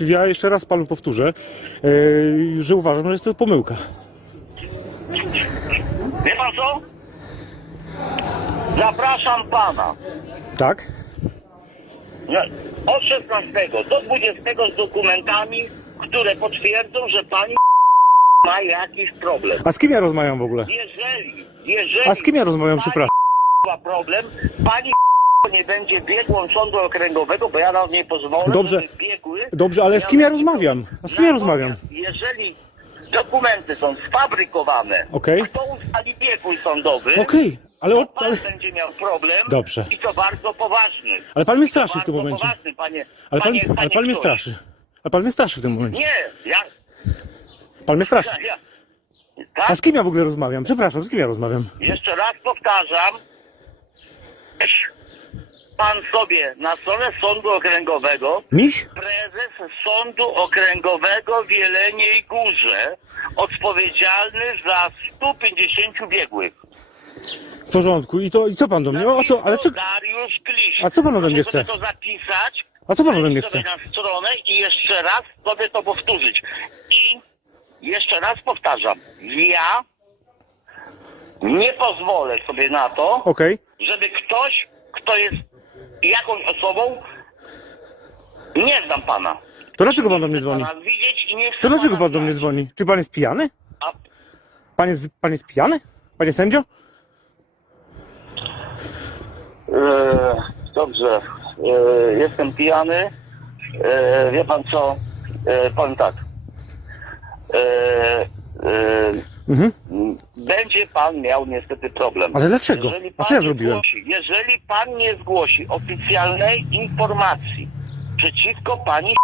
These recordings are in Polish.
Więc ja jeszcze raz panu powtórzę, yy, że uważam, że jest to pomyłka. Wie pan co? Zapraszam pana. Tak? Nie, Od 16 do 20 z dokumentami, które potwierdzą, że pani ma jakiś problem. A z kim ja rozmawiam w ogóle? Jeżeli, jeżeli A z kim ja rozmawiam, pani przepraszam? ma problem, pani nie będzie biegłą sądu okręgowego, bo ja na nie pozwolę, Dobrze. żeby biegły. Dobrze, ale z kim ja rozmawiam? A z kim ja rozmawiam? Jeżeli dokumenty są sfabrykowane, Okej. kto ustali biegły sądowy, Okej, ale, to o- pan ale, będzie miał problem Dobrze. i to bardzo poważny. ale pan mnie straszy w tym bardzo momencie. poważny, panie, Ale pan, panie, ale panie pan mnie ktoś. straszy. Ale pan mnie straszy w tym momencie. Nie, ja... Pan mnie straszy. ja, ja A tak? z kim ja w ogóle rozmawiam? Przepraszam, z kim ja rozmawiam? Jeszcze raz powtarzam. Pan sobie na stronę Sądu Okręgowego Miś? prezes Sądu Okręgowego w Jeleniej Górze odpowiedzialny za 150 biegłych. W porządku. I to i co pan do mnie? O co? Ale co? Dariusz Klisz. A co pan ode mnie Proszę chce? sobie to zapisać. A co pan ode mnie chce? sobie na stronę i jeszcze raz sobie to powtórzyć. I jeszcze raz powtarzam. Ja nie pozwolę sobie na to, Okej. żeby ktoś, kto jest jakąś osobą, nie znam pana. To dlaczego pan do Nie mnie dzwoni? pana widzieć i nie chcę To dlaczego pana pan do mnie znać. dzwoni? Czy pan jest pijany? A Pan jest, pan jest pijany? Panie sędzio? E, dobrze, e, jestem pijany. E, wie pan co? E, powiem tak. E, e, Mhm. m, będzie pan miał niestety problem. Ale dlaczego? Jeżeli A pan co ja nie zrobiłem? Zgłosi, jeżeli pan nie zgłosi oficjalnej informacji przeciwko pani,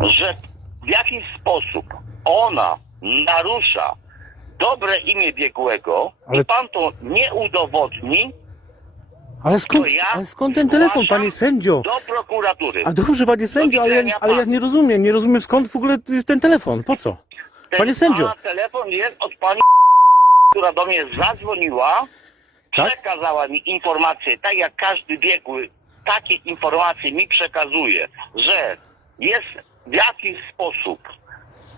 że w jakiś sposób ona narusza dobre imię biegłego Ale- i pan to nie udowodni, Ale skąd, to ja ale skąd ten telefon, zgłaszam panie sędzio? do prokuratury. A dobrze, panie sędzio, ale ja, widzenia, ale ja nie rozumiem, nie rozumiem skąd w ogóle jest ten telefon. Po co? Ten panie sędzio. pana telefon jest od pani, która do mnie zadzwoniła, Tak? przekazała mi informację, tak jak każdy biegły, takie informacje mi przekazuje, że jest w jakiś sposób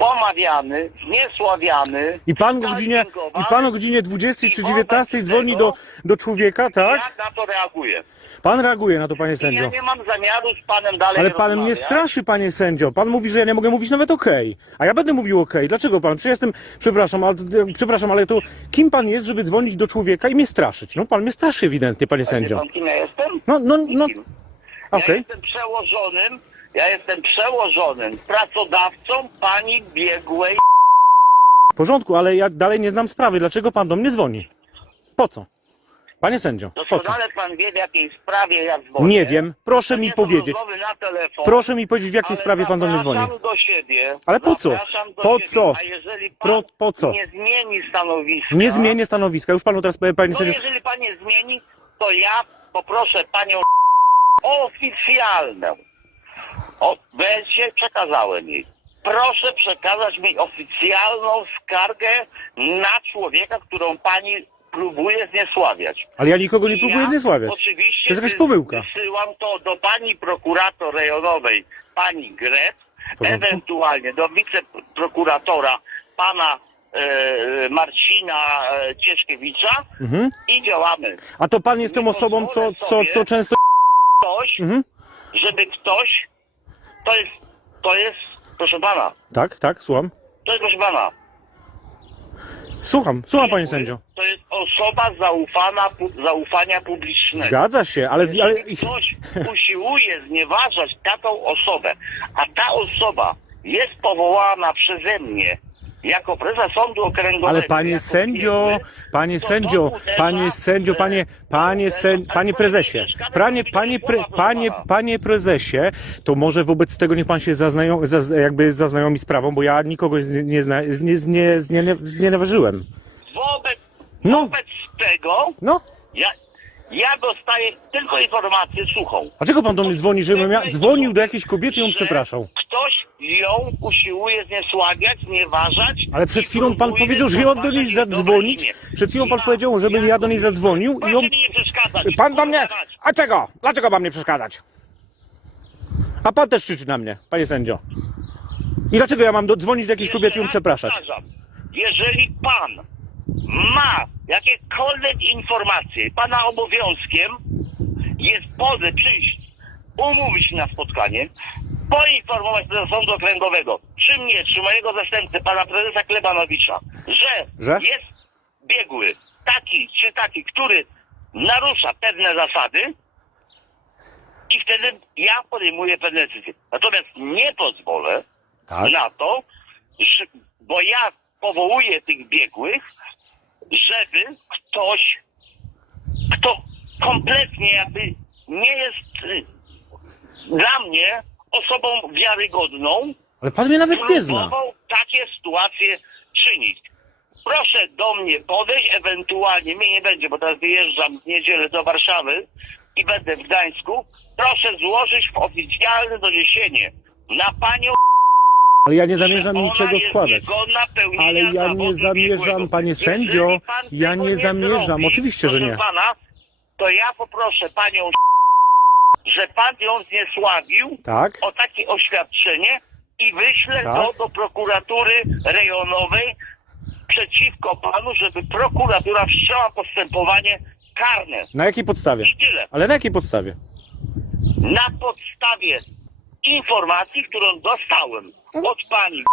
pomawiany, zniesławiany. I pan o godzinie, i pan o godzinie 20 czy 19 dzwoni do, do człowieka, tak? Ja na to reaguję. Pan reaguje na to, panie I ja nie mam zamiaru z panem dalej Ale pan mnie rozmawiać. straszy, panie sędzio. Pan mówi, że ja nie mogę mówić nawet okej. A ja będę mówił okej. Dlaczego pan? Przecież jestem, przepraszam, ale, przepraszam, ale to kim pan jest, żeby dzwonić do człowieka i mnie straszyć? No pan mnie straszy ewidentnie, panie Wie sędzio. pan kim ja jestem? No, no, no, Nikim. Ja okej. jestem przełożonym, ja jestem przełożonym pracodawcą pani biegłej. W porządku, ale ja dalej nie znam sprawy. Dlaczego pan do mnie dzwoni? Po co? Panie sędzio, po co? Doskonale pan wie w jakiej sprawie ja dzwonię. Nie wiem. Proszę To mi nie są powiedzieć. rozmowy na telefon, Proszę mi powiedzieć, w jakiej ale sprawie pan do mnie dzwoni. zapraszam do siebie. Ale po co? zapraszam do Po siebie. co? A jeżeli pan Pro- po co? nie zmieni stanowiska... Nie zmienię stanowiska. Już panu teraz powiem, panie No sędzio. jeżeli pan nie zmieni, to ja poproszę panią oficjalną. O, będzie przekazałem jej. Proszę przekazać mi oficjalną skargę na człowieka, którą pani próbuje zniesławiać. Ale ja nikogo nie I próbuję ja zniesławiać. Oczywiście To jest jakaś pomyłka. Wysyłam to do pani prokurator rejonowej, pani Gret, porządku. ewentualnie do wiceprokuratora pana e, Marcina e, Cieszkiewicza Mhm. i działamy. A to pan jest tą Nie osobą, co, pozwolę co, sobie- co często... Ktoś, Mhm. żeby ktoś, to jest, to jest, proszę pana, Tak, tak, słucham. to jest proszę pana. Słucham, słucham panie sędzio. To jest osoba zaufana, pu- zaufania publicznego. Zgadza się, ale... ale... Jeżeli ktoś usiłuje znieważać taką osobę, a ta osoba jest powołana przeze mnie jako prezes sądu okręgowego. Ale panie jako sędzio, biegły, panie sędzio, panie sędzio, że- panie, panie, sęd, panie prezesie, panie, panie, pre, panie, panie prezesie, to może wobec tego niech pan się zaznajom, zaz, jakby zaznajomi z sprawą, bo ja nikogo nie, nie, zna- nie, nie, nie, znieważyłem. Wobec, No. wobec tego No, ja, ja dostaję tylko informację suchą. dlaczego pan do mnie dzwoni, żebym ja dzwonił do jakiejś kobiety i ją że przepraszał? Ktoś ją usiłuje zniesławiać, znieważać. Ale przed i chwilą pan próbuje powiedział, że ja mam do niej znieważać jej dobre zadzwonić. imię. Przed chwilą pan Ja- powiedział, żebym ja do niej zadzwonił i Proszę ją... mi nie przeszkadzać. Pan do mnie... A czego? Dlaczego mam nie przeszkadzać? A pan też krzyczy na mnie, panie sędzio. I dlaczego ja mam do, dzwonić do jakiejś Jeszcze kobiety i ją raz przepraszać? powtarzam, Jeżeli pan ma jakiekolwiek informacje, pana obowiązkiem jest pozy przyjść, umówić się na spotkanie, poinformować do sądu okręgowego, czy mnie, czy mojego zastępcy, pana prezesa Klebanowicza, że, Że? jest biegły taki czy taki, który narusza pewne zasady i wtedy ja podejmuję pewne decyzje. Natomiast nie pozwolę, Tak. na to, że, bo ja powołuję tych biegłych, żeby ktoś, kto kompletnie jakby nie jest y, dla mnie osobą wiarygodną, Ale pan mnie nawet nie zna. próbował takie sytuacje czynić. Proszę do mnie podejść, ewentualnie mnie nie będzie, bo teraz wyjeżdżam w niedzielę do Warszawy i będę w Gdańsku. Proszę złożyć oficjalne doniesienie na panią Ale ja nie zamierzam ona niczego jest składać. niegodna pełnienia Ale ja zawodu nie zamierzam, biegłego. panie Jeżeli sędzio, pan ja tego nie zamierzam. zrobi, Oczywiście, że proszę nie. Pana, to ja poproszę panią, że pan ją zniesławił Tak? o takie oświadczenie i wyślę Tak. to do prokuratury rejonowej przeciwko panu, żeby prokuratura wszczęła postępowanie karne. Na jakiej podstawie? I tyle. Ale na jakiej podstawie? Na podstawie informacji, którą dostałem od pani,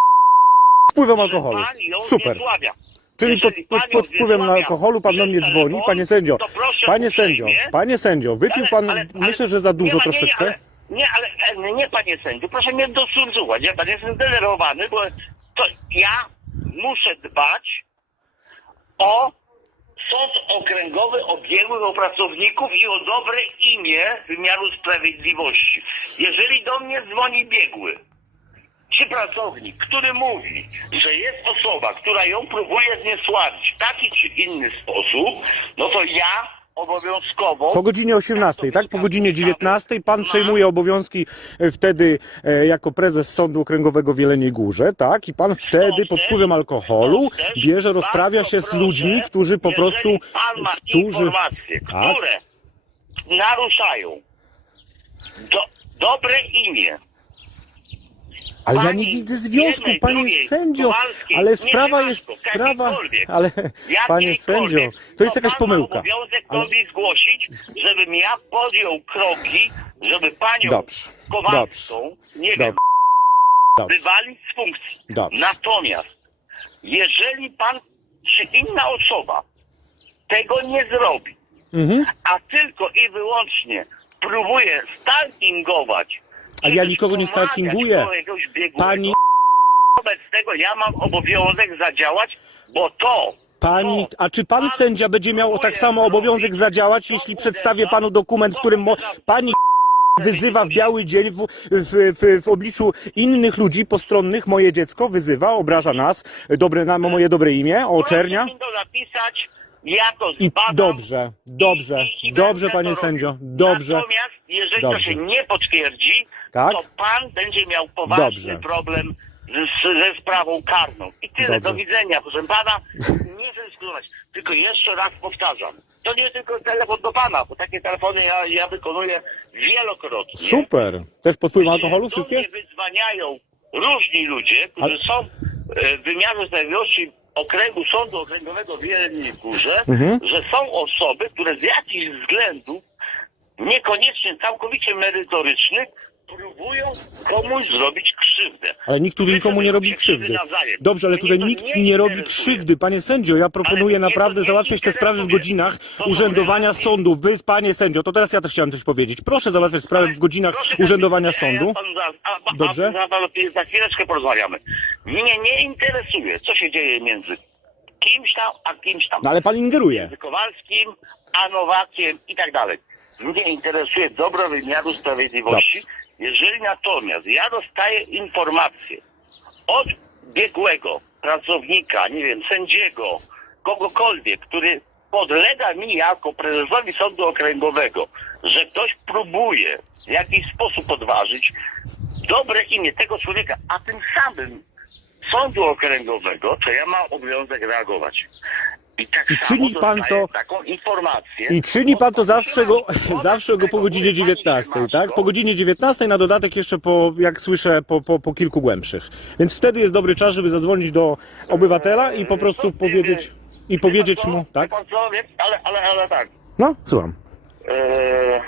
Wpływem alkoholu. pani ją Super. zniesławia. Czyli pod, Jeżeli pod, pod wpływem zniesławia alkoholu pan do mnie przez dzwoni, telefon, panie sędzio. to proszę Panie uprzejmie- sędzio, panie sędzio, wypił Ale- pan, ale- ale- myślę, że za nie dużo ma- nie, troszeczkę. Nie, ale, nie, ale e, nie panie sędziu, proszę mnie dosurzuwać. Ja pan jestem zdenerwowany, bo to ja muszę dbać o sąd okręgowy, o biegłych, o pracowników i o dobre imię wymiaru sprawiedliwości. Jeżeli do mnie dzwoni biegły, czy pracownik, który mówi, że jest osoba, która ją próbuje zniesławić w taki czy inny sposób, no to ja obowiązkowo Po godzinie 18, tak? Po godzinie 19 pan przejmuje obowiązki e, wtedy e, jako prezes Sądu Okręgowego w Jeleniej Górze, tak? I pan wtedy pod wpływem alkoholu bierze, rozprawia się z ludźmi, którzy po jeżeli prostu, Pan ma którzy... informacje, Tak. które naruszają do, dobre imię. Ale ja pani nie widzę związku, jednej, panie drugiej, sędzio, ale sprawa jest, sprawa, ale panie sędzio, to jest jakaś pomyłka. obowiązek Ale- zgłosić, żebym ja podjął kroki, żeby panią Dobrze, Kowalską, nie wiem, Dobrze. Dobrze, wywalić z funkcji. Dobrze. Natomiast, jeżeli pan czy inna osoba tego nie zrobi, mhm. a tylko i wyłącznie próbuje stalkingować, Ale ja nikogo nie pomagać stalkinguję. do jakiegoś biegłego, Pani, wobec tego ja mam obowiązek zadziałać, bo to pani, to a czy pan sędzia będzie miał tak samo obowiązek zadziałać, jeśli przedstawię panu dokument, w którym mo, pani wyzywa w biały dzień w, w, w, w obliczu innych ludzi postronnych. Moje dziecko, wyzywa, obraża nas, dobre, na moje dobre imię, oczernia? Proszę mi to napisać, ja to I zbadam. dobrze, dobrze, i, i dobrze, będę panie to sędzio, dobrze. Natomiast jeżeli to Dobrze. się nie potwierdzi, Tak? to pan będzie miał poważny Dobrze. problem z, ze sprawą karną. I tyle, Dobrze. do widzenia, proszę pana. Nie dyskutować, tylko jeszcze raz powtarzam. To nie tylko telefon do pana, bo takie telefony ja, ja wykonuję wielokrotnie. Super. Też pod wpływem alkoholu do wszystkie? mnie wydzwaniają różni ludzie, którzy są e, w wymiarze sprawiedliwości okręgu Sądu Okręgowego w Jeleniej Górze, Mhm. że są osoby, które z jakichś względów, niekoniecznie całkowicie merytorycznych, próbują komuś zrobić krzywdę. Ale nikt tutaj Wy nikomu sobie nie robi krzywdy nawzajem. Dobrze, ale Mnie tutaj to nikt nie robi interesuje. krzywdy. Panie sędzio, ja proponuję mnie to naprawdę nie załatwiać te sprawy w interesuje. godzinach To urzędowania relacje. sądu. Wy, panie sędzio, to teraz ja też chciałem coś powiedzieć. Proszę załatwiać sprawy w godzinach Proszę urzędowania ja sądu. panu zaraz- a, a, Dobrze. A, za, za chwileczkę porozmawiamy. Mnie nie interesuje, co się dzieje między kimś tam, a kimś tam. No ale pan ingeruje. Między Kowalskim, a Nowakiem i tak dalej. Mnie interesuje dobro wymiaru sprawiedliwości. Jeżeli natomiast ja dostaję informację od biegłego pracownika, nie wiem, sędziego, kogokolwiek, który podlega mi jako prezesowi Sądu Okręgowego, że ktoś próbuje w jakiś sposób podważyć dobre imię tego człowieka, a tym samym Sądu Okręgowego, to ja mam obowiązek reagować. I, tak I czyni pan to- taką informację. I czyni pan to zawsze go, zawsze go po godzinie tego, mówi pani 19, tak? Po godzinie 19 na dodatek jeszcze po, jak słyszę, po, po, po kilku głębszych. Więc wtedy jest dobry czas, żeby zadzwonić do obywatela i po prostu powiedzieć, i Wie powiedzieć mu, tak? Pan co? Wie- Ale, ale, ale tak. No, słucham. Eee,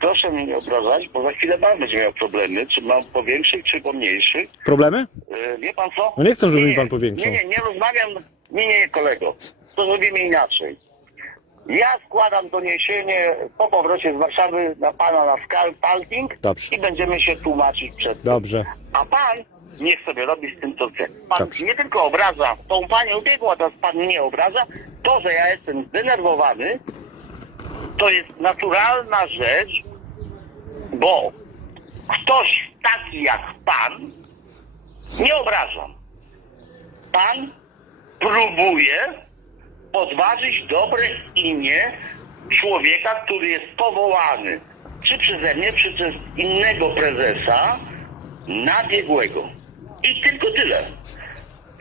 proszę mnie nie obrażać, bo za chwilę pan będzie miał problemy, czy mam powiększyć, czy pomniejszych. Problemy? E, wie pan co? No nie chcę, żeby Nie, mi pan powiększał. Nie, nie, nie rozmawiam. Nie, nie, kolego. To zrobimy inaczej. Ja składam doniesienie po powrocie z Warszawy na pana na Dobrze. i będziemy się tłumaczyć przed tym. Dobrze. A pan niech sobie robi z tym co chce. Pan Dobrze. nie tylko obraża tą panią ubiegłą, a teraz pan mnie obraża. To, że ja jestem zdenerwowany, to jest naturalna rzecz, bo ktoś taki jak pan nie obrażam. Pan próbuje podważyć dobre imię człowieka, który jest powołany czy przeze mnie, czy przez innego prezesa na biegłego. I tylko tyle.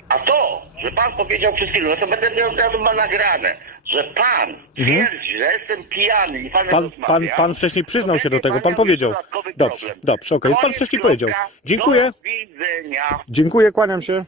A to, że pan powiedział przed chwilą, no to będę miał od razu ma nagrane, że pan twierdzi, że jestem pijany i pan Mhm. Pan, pan, pan wcześniej przyznał się do tego, pan powiedział. Dobrze, dobrze, okej, pan wcześniej powiedział. Dziękuję, dziękuję, kłaniam się.